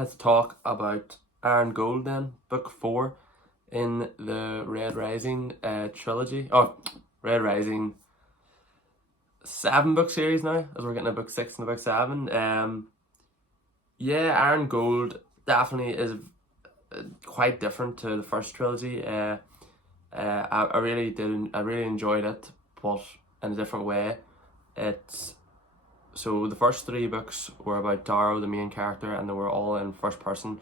let's talk about Iron Gold then, book 4 in the Red Rising trilogy. Oh, Red Rising 7-book series now, as we're getting a book 6 and a book 7. Yeah, Iron Gold definitely is quite different to the first trilogy. I really enjoyed it, but in a different way. It's So the first 3 books were about Darrow, the main character, and they were all in first person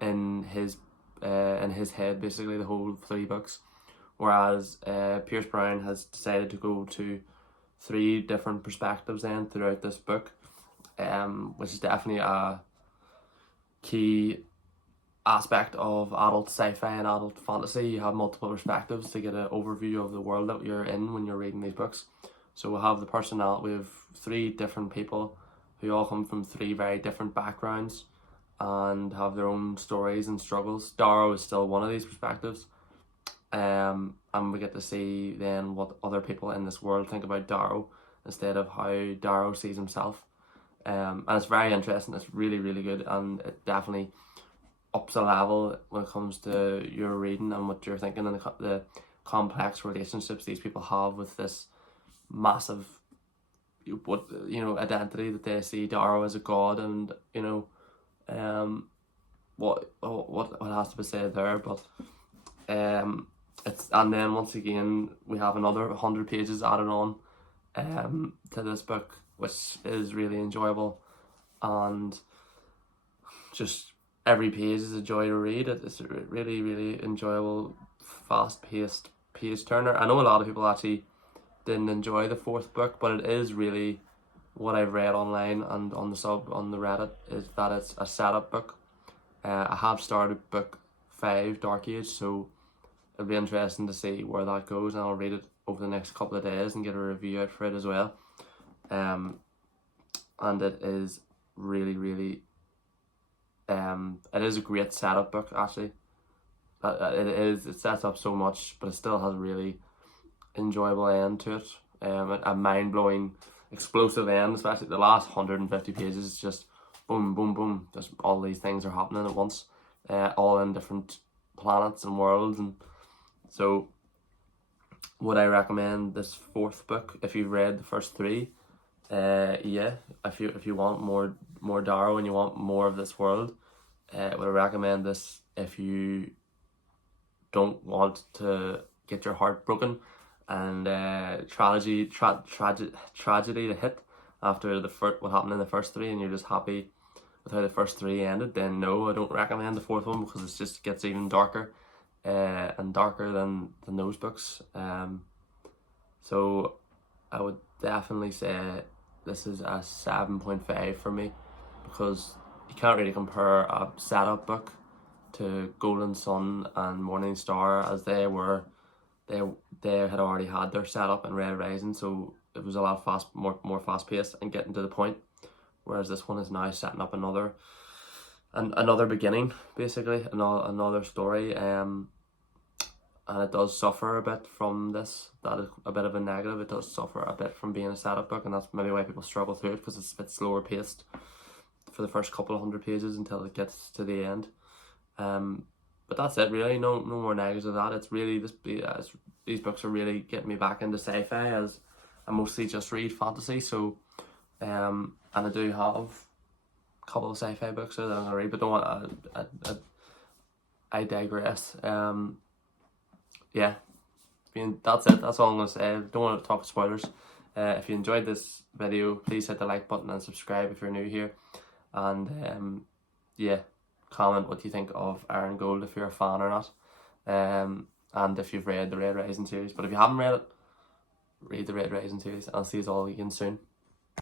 in his head, basically the whole 3 books. Whereas Pierce Brown has decided to go to 3 different perspectives then throughout this book, which is definitely a key aspect of adult sci-fi and adult fantasy. You have multiple perspectives to get an overview of the world that you're in when you're reading these books. So we have we have 3 different people who all come from 3 very different backgrounds and have their own stories and struggles. Darrow is still one of these perspectives. And we get to see then what other people in this world think about Darrow instead of how Darrow sees himself. And it's very interesting. It's really, really good, and it definitely ups the level when it comes to your reading and what you're thinking, and the complex relationships these people have with this massive identity that they see Darrow as a god, and what has to be said there. But and then once again we have another 100 pages added on to this book, which is really enjoyable, and just every page is a joy to read. It's a really, really enjoyable, fast-paced page turner. I know a lot of people actually didn't enjoy the 4th book, but it is really, what I've read online and on the Reddit, is that it's a setup book. I have started book 5, Dark Age, so it'll be interesting to see where that goes, and I'll read it over the next couple of days and get a review out for it as well. And it is really, really it is a great setup book, actually. It sets up so much, but it still has a really enjoyable end to it. A mind-blowing, explosive end, especially the last 150 pages. Is just boom, boom, boom. Just all these things are happening at once, all in different planets and worlds. And so would I recommend this 4th book if you've read the first 3? Yeah, if you want more Darrow and you want more of this world, would I recommend this if you don't want to get your heart broken and tragedy to hit after what happened in the first 3, and you're just happy with how the first 3 ended. Then no, I don't recommend the 4th one, because it just gets even darker and darker than those books. So I would definitely say this is a 7.5 for me, because you can't really compare a setup book to Golden Sun and Morning Star, as they had already had their setup in Red Rising, so it was a lot more fast paced and getting to the point. Whereas this one is now setting up another beginning, basically another story. And it does suffer a bit from this. That is a bit of a negative. It does suffer a bit from being a setup book, and that's maybe why people struggle through it, because it's a bit slower paced for the first couple of 100 pages until it gets to the end. But that's it, really. No more negatives of that. It's really these books are really getting me back into sci-fi, as I mostly just read fantasy. So, and I do have a couple of sci-fi books that I'm gonna read, but don't want I digress. Yeah, that's it. That's all I'm gonna say. Don't want to talk spoilers. If you enjoyed this video, please hit the like button and subscribe if you're new here. And yeah, comment what you think of Iron Gold, if you're a fan or not. And if you've read the Red Rising series. But if you haven't read it, read the Red Rising series. I'll see you all again soon.